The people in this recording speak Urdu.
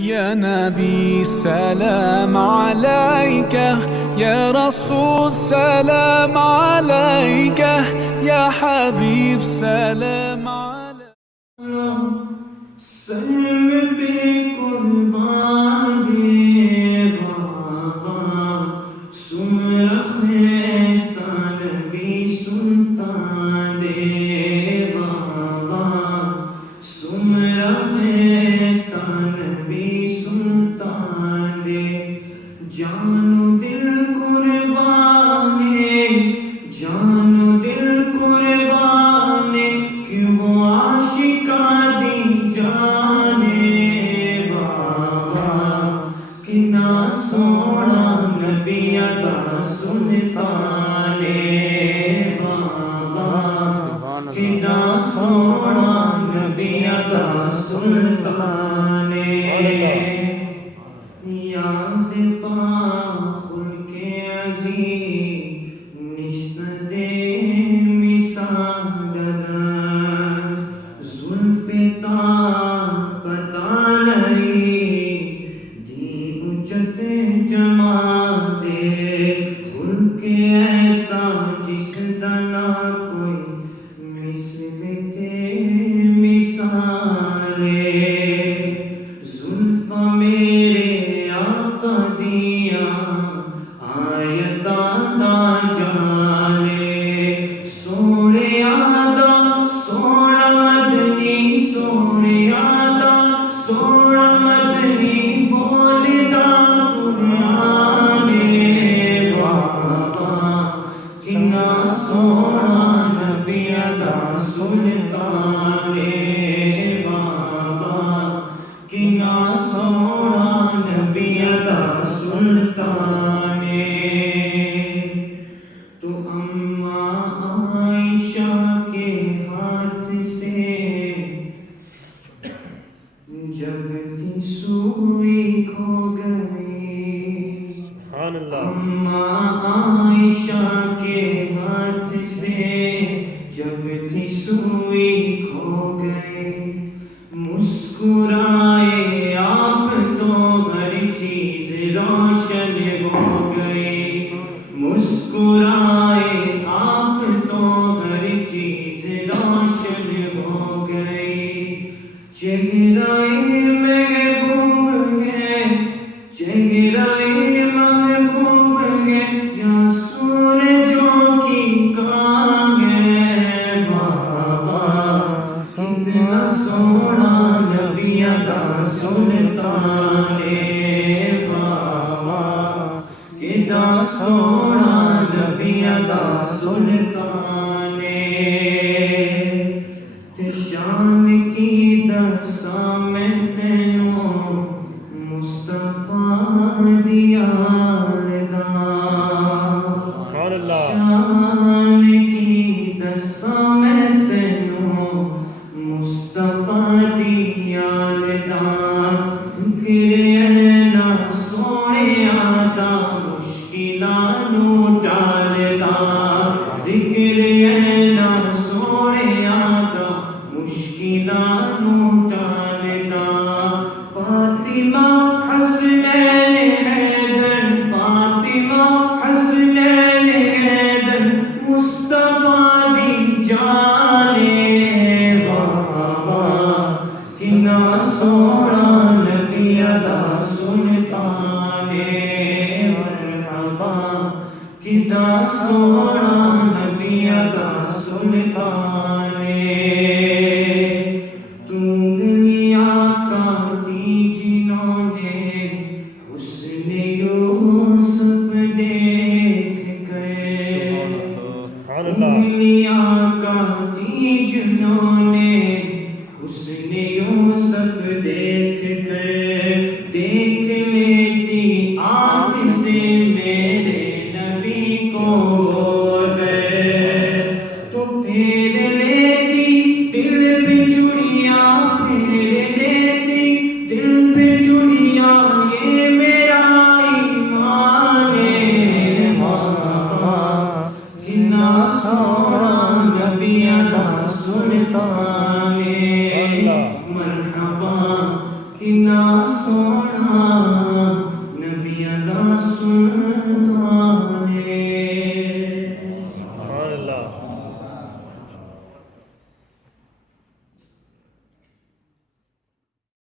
يا نبي سلام عليك، يا رسول سلام عليك، يا حبيب سلام عليك. سلم بقربان بابا سمرخ استان بھی سلطان دے بابا سمرخ استان بھی سلطان دے جانو دل قربان جانو دل قربان کیوں وہ عاشقہ دی جانے بابا کنا سونا نبی عطا سلطان بابا کنا سونا نبی عطا سلطان یاد پاک خلق عظیم نشت مثال زلف تا پتا نہیں دی اجت جمال خلق ایسا جس دنا کوئی مثل تے مثال زلف میرے آقا دیا آیتاں دا جالے سونے آدھا سونا مدنی سونے آدھا سونا مدنی بولدا قرآن بابا کنا سونا نبی عطا سلطان بابا کنا سونا نبی عطا سلطان تو اماں عائشہ کے ہاتھ سے جب تھی سوئی کھو گئی اماں عائشہ کے ہاتھ سے جب تھی سوئی کھو گئی مسکرائے آپ تو ہر چیز روشن ہو گئی مسکرائے آپ تو ہر چیز روشن ہو گئی چہرہ محبوب ہے چہرہ محبوب ہے یا سورجوں کی کان ہے بابا کتنا سونا نبی عطا سلطان بابا کتنا سونا نبی عطا سلطان شان کی دساں میں تینوں مصطفیٰ دیا شان کی دساں میں تینوں مصطفیٰ دیا ذکر اینا سونے آتا مشکلانو ٹالدا ذکر اینا سونے آتا مشکلانو ٹالدا فاطمہ حسنین حیدر فاطمہ حسنین حیدر مصطفیٰ دی جانے بابا کنا سونا نبی عطا سلطان مرحبا کنا سونا نبی عطا سلطان تنگلیاں کاٹی جنہوں نے حسن یوسف دیکھ گئے تنگلیاں کاٹی جنہوں نے حسن یوسف دیکھ کر دیکھ لیتی آنکھ سے میرے نبی کو سونا نبیاں دا سونا